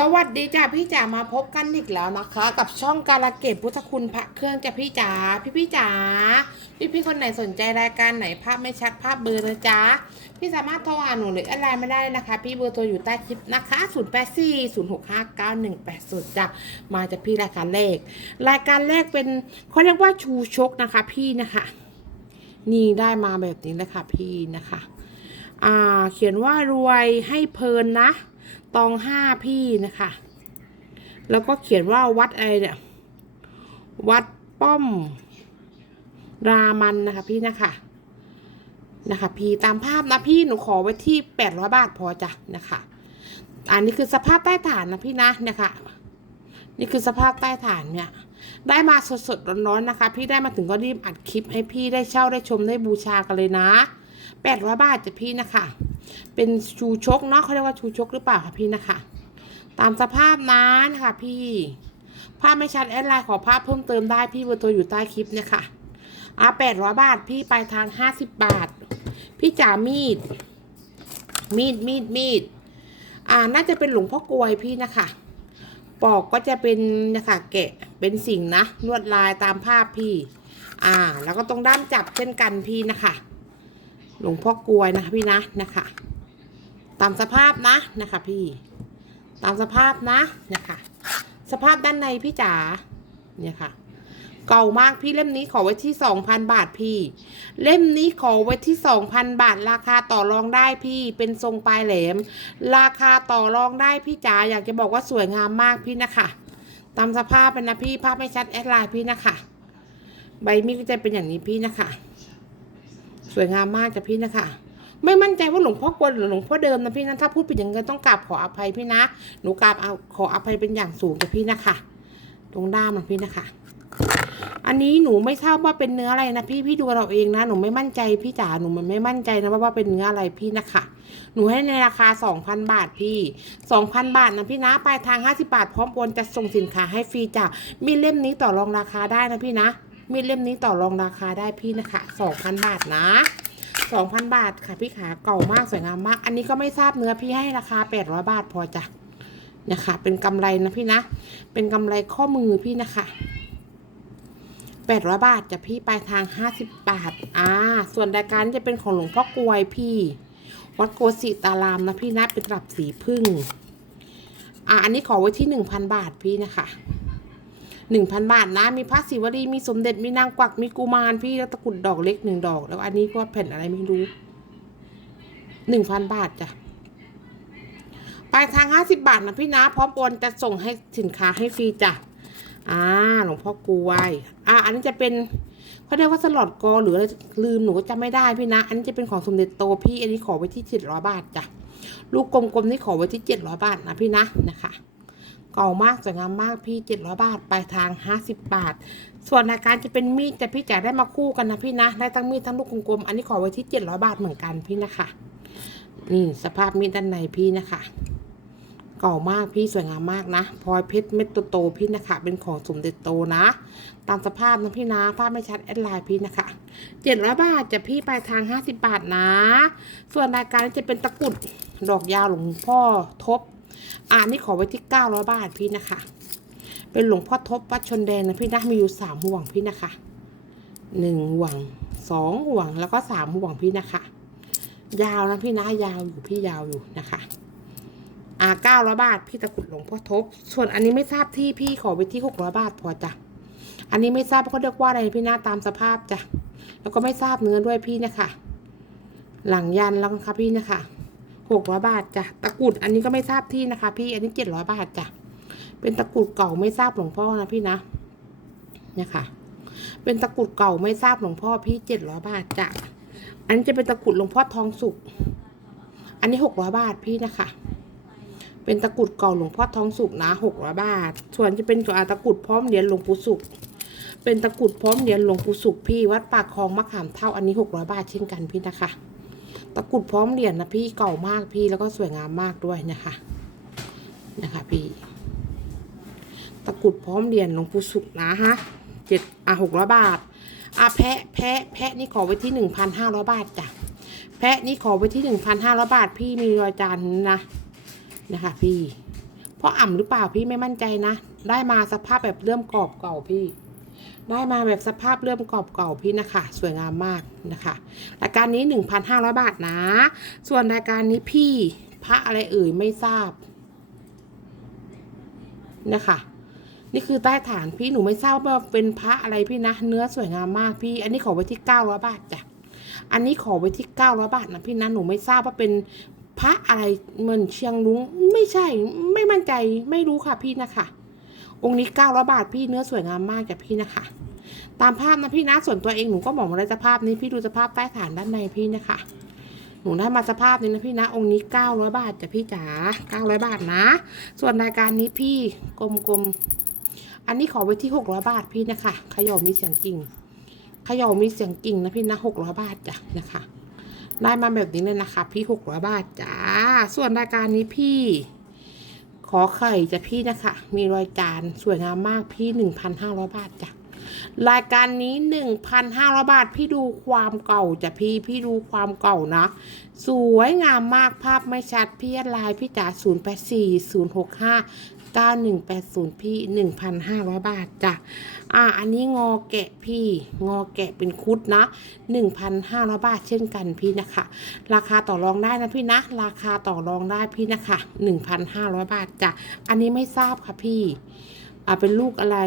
สวัสดีจ้าพี่จ๋ามาพบกันอีกแล้วนะคะ กับช่องการะเกดพุทธคุณพระเครื่องจ้าพี่จ๋าพี่พี่จ๋าพี่พี่คนไหนสนใจรายการไหนภาพไม่ชัดภาพเบลอนะจ๊ะพี่สามารถโทรหาหนูหรืออะไรไม่ได้นะคะ พี่เบอร์โทรอยู่ใต้คลิปนะคะ0 8 4 0 6 5 9 1 8 0จ้ะมาจากพี่รายการแรกรายการแรกเป็นเขาเรียกว่าชูชกนะคะ พี่นะคะ นี่ได้มาแบบนี้เลยค่ะพี่นะคะ อ่าเขียนว่ารวยให้เพลินนะ ตองห้าพี่นะคะ แล้วก็เขียนว่าวัดอะไรเนี่ย วัดป้อม รามันนะคะพี่นะคะนะคะพี่ตามภาพนะพี่หนูขอไว้ที่แปดร้อยบาทพอจ้ะนะคะ อันนี้คือสภาพใต้ฐานนะพี่นะเนี่ยค่ะ นี่คือสภาพใต้ฐานเนี่ย ได้มาสดๆร้อนๆนะคะ พี่ได้มาถึงก็รีบอัดคลิปให้พี่ได้เช่าได้ชมได้บูชากันเลยนะแปดร้อยบาทจ้ะพี่นะคะ เป็นชูชกเนาะเขาเรียกว่าชูชกหรือเปล่าคะพี่นะคะ ตามสภาพนั้นค่ะพี่ภาพไม่ชัดแอดไลน์ขอภาพเพิ่มเติมได้พี่เบอร์โทรอยู่ใต้คลิปเนี่ยค่ะอะแปดร้อยบาทพี่ไปทางห้าสิบบาท พี่จ๋ามีด มีดมีดมีดอ่าน่าจะเป็นหลวงพ่อกลวยพี่นะคะปอกก็จะเป็นนะคะแกะเป็นสิ่งนะลวดลายตามภาพพี่ อ่า แล้วก็ตรงด้ามจับเช่นกันพี่นะคะ หลวงพ่อกลวยนะคะพี่นะนะคะ ตามสภาพนะนะคะพี่ ตามสภาพนะนะคะ สภาพด้านในพี่จ๋าเนี่ยค่ะ เก่ามากพี่เล่มนี้ขอไว้ที่สองพันบาทพี่ เล่มนี้ขอไว้ที่สองพันบาทราคาต่อรองได้พี่ เป็นทรงปลายแหลม ราคาต่อรองได้พี่จ๋าอยากจะบอกว่าสวยงามมากพี่นะคะตามสภาพเป็นนะพี่ภาพไม่ชัดแอดไลน์พี่นะคะ ใบมีดก็จะเป็นอย่างนี้พี่นะคะ สวยงามมากจ้ะพี่นะคะไม่มั่นใจว่าหลวงพ่อกวนหรือหลวงพ่อเดิมนะพี่นะถ้าพูดผิดอย่างเงี้ยต้องกราบขออภัยพี่นะหนูกราบเอาขออภัยเป็นอย่างสูงจ้ะพี่นะคะตรงด้ามมันพี่นะคะ อันนี้หนูไม่ทราบว่าเป็นเนื้ออะไรนะพี่พี่ดูเราเองนะหนูไม่มั่นใจพี่จ๋าหนูมันไม่มั่นใจนะว่าว่าเป็นเนื้ออะไรพี่นะคะหนูให้ในราคา 2,000 บาทพี่2,000 บาทนะพี่นะปลายทาง 50 บาทพร้อมโอนจะส่งสินค้าให้ฟรีจ้ะมีเล่มนี้ต่อรองราคาได้นะพี่นะ มีเล่มนี้ต่อรองราคาได้พี่นะคะ2,000บาทนะ2,000บาทค่ะพี่ขาเก่ามากสวยงามมาก อันนี้ก็ไม่ทราบเนื้อพี่ให้ราคา800บาทพอจ้ะนะคะ เป็นกำไรนะพี่นะ เป็นกำไรข้อมือพี่นะคะ800บาทจะพี่ปลายทาง50บาท อ่า ส่วนรายการจะเป็นของหลวงพ่อกวยพี่ วัดโกสิตารามนะพี่นะเป็นตลับสีพึ่ง อ่าอันนี้ขอไว้ที่1,000บาทพี่นะคะ 1,000 บาทนะ มีพระศิวลีมีสมเด็จมีนางกวักมีกุมารพี่แล้วตะกุดดอกเล็กหนึ่งดอก แล้วอันนี้ก็แผ่นอะไรไม่รู้1,000บาทจ้ะปลายทาง50บาทนะพี่นะพร้อมโอนจะส่งให้สินค้าให้ฟรีจ้ะอ่าหลวงพ่อกลวยอ่าอันนี้จะเป็นเขาเรียกว่าสลอดกอหรืออะไรลืมหนูก็จำไม่ได้พี่นะ อันนี้จะเป็นของสมเด็จโตพี่อันนี้ขอไว้ที่เจ็ดร้อยบาทจ้ะลูกกลมๆนี่ขอไว้ที่เจ็ดร้อยบาทนะพี่นะนะคะ เก่ามากสวยงามมากพี่เจ็ดร้อยบาทปลายทางห้าสิบบาท ส่วนอาการจะเป็นมีดแต่พี่จะได้มาคู่กันนะพี่นะได้ทั้งมีดทั้งลูกกลมๆอันนี้ขอไว้ที่เจ็ดร้อยบาทเหมือนกันพี่นะคะนี่สภาพมีดด้านในพี่นะคะเก่ามากพี่สวยงามมากนะพลอยเพชรเม็ดโตๆพี่นะคะ เป็นของสมเด็จโตนะ ตามสภาพนะพี่นะภาพไม่ชัดแอดไลน์พี่นะคะเจ็ดร้อยบาทจะพี่ปลายทางห้าสิบบาทนะ ส่วนรายการจะเป็นตะกรุดดอกยาวหลวงพ่อทบ อ่านี่ขอไว้ที่เก้าร้อยบาทพี่นะคะ เป็นหลวงพ่อทบวัดชนแดงนะพี่นะมีอยู่สามห่วงพี่นะคะหนึ่งห่วงสองห่วงแล้วก็สามห่วงพี่นะคะ ยาวนะพี่นะยาวอยู่พี่ยาวอยู่นะคะอ่าเก้าร้อยบาท พี่ตะกุดหลวงพ่อทบ ส่วนอันนี้ไม่ทราบที่พี่ขอไปที่หกร้อยบาทพอจ้ะ อันนี้ไม่ทราบเขาเรียกว่าอะไรพี่หน้าตามสภาพจ้ะ แล้วก็ไม่ทราบเนื้อด้วยพี่นะคะ หลังยันแล้วนะคะพี่นะคะ หกร้อยบาทจ้ะตะกรุดอันนี้ก็ไม่ทราบที่นะคะ พี่อันนี้เจ็ดร้อยบาทจ้ะเป็นตะกรุดเก่าไม่ทราบหลวงพ่อนะพี่นะเนี่ยค่ะ เป็นตะกรุดเก่าไม่ทราบหลวงพ่อพี่เจ็ดร้อยบาทจ้ะอันนี้จะเป็นตะกรุดหลวงพ่อทองสุกอันนี้หกร้อยบาทพี่นะคะเป็นตะกรุดเก่าหลวงพ่อทองสุกนะหกร้อยบาท ส่วนจะเป็นตัวตะกรุดพร้อมเหรียญหลวงปู่สุกเป็นตะกรุดพร้อมเหรียญหลวงปู่สุกพี่วัดปากคลองมะขามเท่าอันนี้หกร้อยบาทเช่นกันพี่นะคะ ตะกรุดพร้อมเหรียญนะพี่เก่ามากพี่แล้วก็สวยงามมากด้วยนะคะ นะคะพี่ ตะกรุดพร้อมเหรียญหลวงปู่สุกนะฮะเจ็ดอะหกร้อยบาทอะแพะแพะแพะนี่ขอไว้ที่หนึ่งพันห้าร้อยบาทจ้ะแพะนี่ขอไว้ที่หนึ่งพันห้าร้อยบาท พี่มีรอยจานนะนะคะ พี่เพราะอ่ำหรือเปล่าพี่ไม่มั่นใจนะ ได้มาสภาพแบบเริ่มกรอบเก่าพี่ ได้มาแบบสภาพเริ่มกรอบเก่าพี่นะคะ สวยงามมากนะคะ รายการนี้ 1,500 บาทนะ ส่วนรายการนี้พี่พระอะไรเอ่ยไม่ทราบนะคะ นี่คือใต้ฐานพี่หนูไม่ทราบว่าเป็นพระอะไรพี่นะ เนื้อสวยงามมากพี่ อันนี้ขอไว้ที่900บาทจ้ะอันนี้ขอไว้ที่900บาทนะพี่นะหนูไม่ทราบว่าเป็นพระอะไรเหมือนเชียงรุ้งไม่ใช่ไม่มั่นใจไม่รู้ค่ะพี่นะคะ องค์นี้900บาทพี่เนื้อสวยงามมากจ้ะพี่นะคะ ตามภาพนะพี่นะส่วนตัวเองหนูก็บอกมาเลยสภาพนี้พี่ดูสภาพใต้ฐานด้านในพี่นะคะ หนูได้มาสภาพนี้นะพี่นะ องค์นี้900บาทจ้ะพี่จ๋า900บาทนะ ส่วนรายการนี้พี่กลมๆอันนี้ขอไว้ที่600บาทพี่นะคะขย่ามีเสียงกิ่งขย่ามีเสียงกิ่งนะพี่นะ600บาทจ้ะนะคะได้มาแบบนี้เลยนะคะ พี่600บาทจ้า ส่วนรายการนี้พี่ ขอไข่จ้ะพี่นะคะ มีรอยจานสวยงามมากพี่1,500บาทจ้ะรายการนี้1,500บาท พี่ดูความเก่าจ้ะพี่พี่ดูความเก่านะ สวยงามมากภาพไม่ชัดพี่แอดลน์พี่จ๋า084 065 9180 พี่ 1,500 บาทจ้ะ อ่า อันนี้งอแกะพี่ งอแกะเป็นคุดนะ 1,500 บาทเช่นกันพี่นะคะ ราคาต่อรองได้นะพี่นะ ราคาต่อรองได้พี่นะคะ 1,500 บาทจ้ะ อันนี้ไม่ทราบค่ะพี่ อ่า เป็นลูกอะไร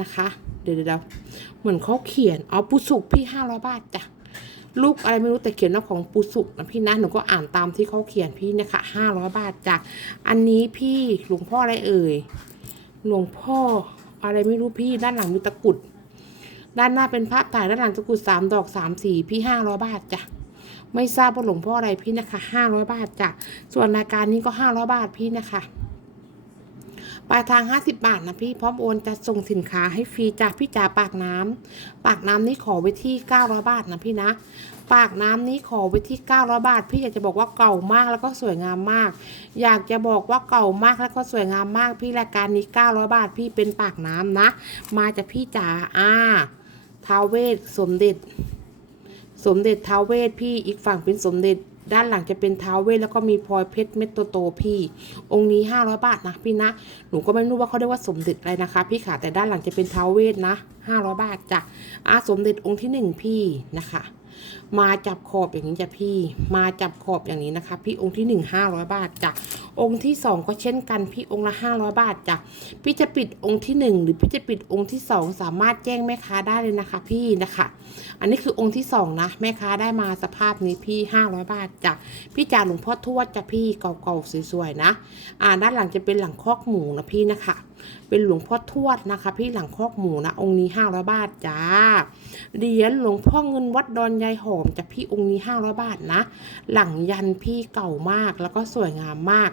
นะคะ เดี๋ยวเดี๋ยวเหมือนเขาเขียนอ๋อปุสุกพี่ห้าร้อยบาทจ้ะ ลูกอะไรไม่รู้แต่เขียนว่าของปุสุกนะพี่นะหนูก็อ่านตามที่เขาเขียนพี่นะคะห้าร้อยบาทจ้ะอันนี้พี่หลวงพ่ออะไรเอ่ยหลวงพ่ออะไรไม่รู้พี่ด้านหลังมีตะกุด ด้านหน้าเป็นภาพถ่ายด้านหลังตะกุดสามดอกสามสีพี่ห้าร้อยบาทจ้ะไม่ทราบว่าหลวงพ่ออะไรพี่นะคะห้าร้อยบาทจ้ะส่วนรายการนี้ก็ห้าร้อยบาทพี่นะคะ ปลายทาง 50 บาทนะพี่พร้อมโอนจะส่งสินค้าให้ฟรีจากพี่จ๋าปากน้ำปากน้ำนี้ขอไว้ที่900บาทนะพี่นะ ปากน้ำนี้ขอไว้ที่900บาท พี่อยากจะบอกว่าเก่ามากแล้วก็สวยงามมาก อยากจะบอกว่าเก่ามากแล้วก็สวยงามมาก พี่รายการนี้900บาท พี่เป็นปากน้ำนะ มาจากพี่จ๋าอ่าท้าวเวสสมเด็จ สมเด็จท้าวเวสพี่อีกฝั่งเป็นสมเด็จ ด้านหลังจะเป็นท้าวเวทแล้วก็มีพลอยเพชรเม็ดโตๆพี่ องค์นี้ 500 บาทนะพี่นะ หนูก็ไม่รู้ว่าเขาเรียกว่าสมเด็จอะไรนะคะ พี่ขาแต่ด้านหลังจะเป็นท้าวเวทนะ 500 บาทจ้ะอาสมเด็จองค์ที่หนึ่งพี่นะคะ มาจับขอบอย่างนี้จ้ะพี่ มาจับขอบอย่างนี้นะคะ พี่องค์ที่หนึ่งห้าร้อยบาทจ้ะองค์ที่สองก็เช่นกัน พี่องค์ละห้าร้อยบาทจ้ะพี่จะปิดองค์ที่หนึ่งหรือพี่จะปิดองค์ที่สองสามารถแจ้งแม่ค้าได้เลยนะคะ พี่นะคะ อันนี้คือองค์ที่สองนะแม่ค้าได้มาสภาพนี้พี่ห้าร้อยบาทจ้ะพี่จ่าหลวงพ่อทวดจ้ะพี่เก่าๆสวยๆนะ อ่าด้านหลังจะเป็นหลังคอกหมูนะพี่นะคะ เป็นหลวงพ่อทวดนะคะ พี่หลังคอกหมูนะ องค์นี้ห้าร้อยบาทจ้าเหรียญหลวงพ่อเงินวัดดอนยายหอมจากพี่องค์นี้ห้าร้อยบาทนะ หลังยันพี่เก่ามากแล้วก็สวยงามมาก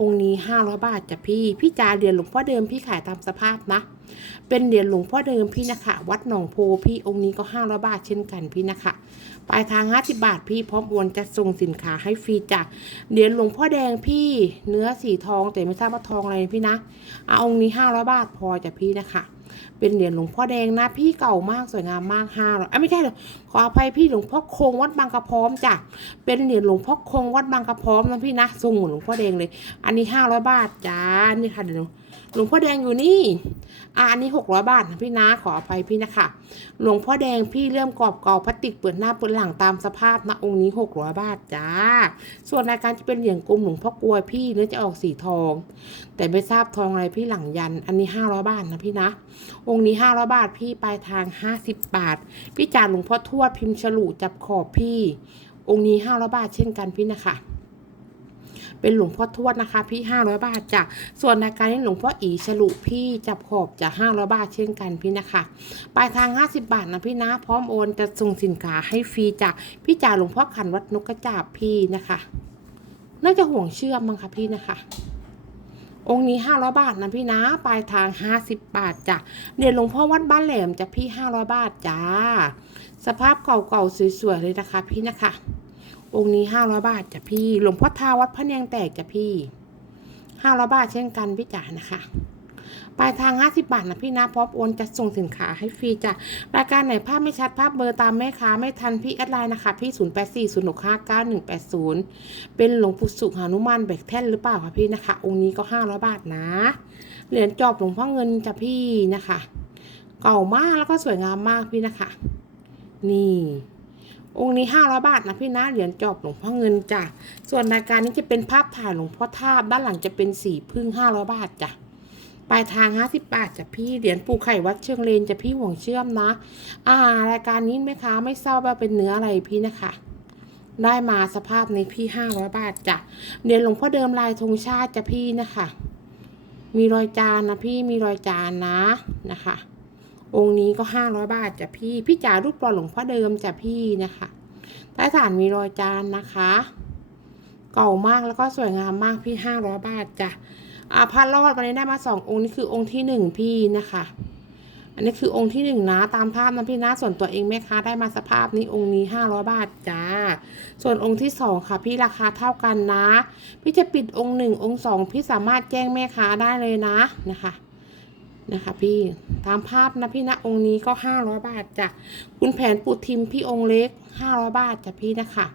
องค์นี้ห้าร้อยบาทจากพี่ พี่จ่าเหรียญหลวงพ่อเดิมพี่ขายตามสภาพนะ เป็นเหรียญหลวงพ่อเดิมพี่นะคะ วัดหนองโพพี่องค์นี้ก็ห้าร้อยบาทเช่นกันพี่นะคะปลายทางห้าสิบาท พี่พร้อมโอนจะส่งสินค้าให้ฟรีจ้ะเหรียญหลวงพ่อแดงพี่เนื้อสีทองแต่ไม่ทราบว่าทองอะไรพี่นะเอาองค์นี้ห้าร้อยบาทพอจ้ะพี่นะคะเป็นเหรียญหลวงพ่อแดงนะพี่เก่ามากสวยงามมากห้าร้อยไม่ใช่หรอกขออภัยพี่หลวงพ่อคงวัดบางกระพร้อมจ้ะเป็นเหรียญหลวงพ่อคงวัดบางกระพร้อมนะพี่นะทรงเหมือนหลวงพ่อแดงเลย อันนี้ห้าร้อยบาทจ้านี่ค่ะเดี๋ยว หลวงพ่อแดงอยู่นี่อะอันนี้หกร้อยบาทนะพี่นะขออภัยพี่นะคะหลวงพ่อแดงพี่เริ่มกรอบก่าพลาสติกเปิดหน้าเปิดหลังตามสภาพนะองค์นี้หกร้อยบาทจ้า ส่วนรายการจะเป็นเหรียญกลมหลวงพ่อกลวยพี่เนื้อจะออกสีทอง แต่ไม่ทราบทองอะไรพี่หลังยัน อันนี้ห้าร้อยบาทนะพี่นะ องค์นี้ห้าร้อยบาทพี่ปลายทางห้าสิบบาท พี่จ่าหลวงพ่อทวดพิมพ์ฉลุจับขอบพี่ องค์นี้ห้าร้อยบาทเช่นกันพี่นะคะ เป็นหลวงพ่อทวดนะคะ พี่ห้าร้อยบาทจ้ะส่วนราการนี้หลวงพ่ออีฉลุพี่จับขอบจะห้าร้อยบาทเช่นกันพี่นะคะปลายทางห้าสิบาทนะพี่นะพร้อมโอนจะส่งสินค้าให้ฟรีจ้ะพี่จ่าหลวงพ่อขันวัดนกกระจาบพี่นะคะ น่าจะห่วงเชื่อมมั้งคะพี่นะคะองค์นี้ห้าร้อยบาทนะพี่นะ ปลายทางห้าสิบบาทจ้ะเดี๋ยวหลวงพ่อวัดบ้านแหลมจะพี่ห้าร้อยบาทจ้า สภาพเก่าๆสวยๆเลยนะคะพี่นะคะ องค์นี้ห้าร้อยบาทจ้ะพี่ หลวงพ่อทาวัดพระเนียงแตกจ้ะพี่ห้าร้อยบาทเช่นกันพี่จ๋านะคะปลายทาง 50 บาทนะพี่นะพร้อมโอนจะส่งสินค้าให้ฟรีจ้ะรายการไหนภาพไม่ชัดภาพเบอร์ตามแม่ค้าไม่ทันพี่แอดไลน์นะคะพี่ 0840659180 เป็นหลวงปู่สุขหานุมานแบกแท่นหรือเปล่าคะพี่นะคะ องค์นี้ก็ 500 บาทนะ เหรียญจอบหลวงพ่อเงินจ้ะพี่นะคะ เก่ามากแล้วก็สวยงามมากพี่นะคะ นี่ องค์นี้500บาทนะพี่นะเหรียญจอบหลวงพ่อเงินจ้ะส่วนรายการนี้จะเป็นภาพถ่ายหลวงพ่อทาบด้านหลังจะเป็นสีพึ่ง500บาทจ้ะปลายทาง50บาทจ้ะพี่เหรียญปูไข่วัดเชิงเลนจะพี่ห่วงเชื่อมนะ อ่ารายการนี้ไหมคะไม่ทราบว่าเป็นเนื้ออะไรพี่นะคะได้มาสภาพในพี่500บาทจ้ะเหรียญหลวงพ่อเดิมลายธงชาติจ้ะพี่นะคะ มีรอยจานนะพี่มีรอยจานนะนะคะ องค์นี้ก็ 500 บาทจ้ะพี่ พี่จ๋ารูปปลอหลวงพ่อเดิมจ้ะพี่นะคะใต้ฐานมีรอยจานนะคะ เก่ามากแล้วก็สวยงามมากพี่ 500 บาทจ้ะอ่าพันรอดวันนี้ได้มาสององค์นี่คือองค์ที่หนึ่งพี่นะคะ อันนี้คือองค์ที่หนึ่งนะตามภาพนะพี่นะส่วนตัวเองแม่ค้าได้มาสภาพนี้องค์นี้500บาทจ้า ส่วนองค์ที่สองค่ะ พี่ราคาเท่ากันนะ พี่จะปิดองค์หนึ่งองค์สองพี่สามารถแจ้งแม่ค้าได้เลยนะนะคะ นะคะพี่ตามภาพนะพี่นะองค์นี้ก็500บาทจ้ะคุณแผนปูทิมพี่องค์เล็ก500บาทจ้ะพี่นะคะ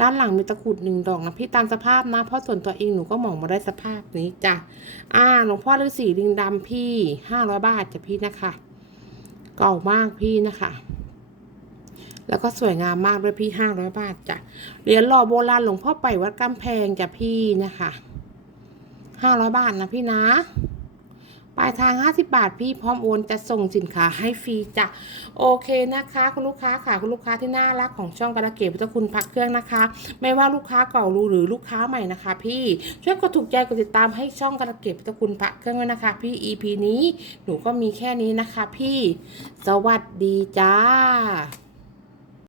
ด้านหลังมีตะกรุดหนึ่งดอกนะพี่ตามสภาพนะเพราะส่วนตัวเองหนูก็มองมาได้สภาพนี้จ้ะอ่าหลวงพ่อฤาษีลิงดำพี่500บาทจ้ะพี่นะคะเก่ามากพี่นะคะ แล้วก็สวยงามมากด้วยพี่500บาทจ้ะเหรียญหล่อโบราณหลวงพ่อไปวัดกำแพงจ้ะพี่นะคะ500บาทนะพี่นะ ปลายทาง 50 บาท พี่พร้อมโอนจะส่งสินค้าให้ฟรีจ้ะโอเคนะคะ คุณลูกค้าค่ะคุณลูกค้าที่น่ารักของช่องกระเกตพุทธคุณพักเครื่องนะคะ ไม่ว่าลูกค้าเก่ารู้หรือลูกค้าใหม่นะคะ พี่ช่วยกดถูกใจกดติดตามให้ช่องกระเกตพุทธคุณพักเครื่องด้วยนะคะ พี่ EP นี้หนูก็มีแค่นี้นะคะ พี่ สวัสดีจ้า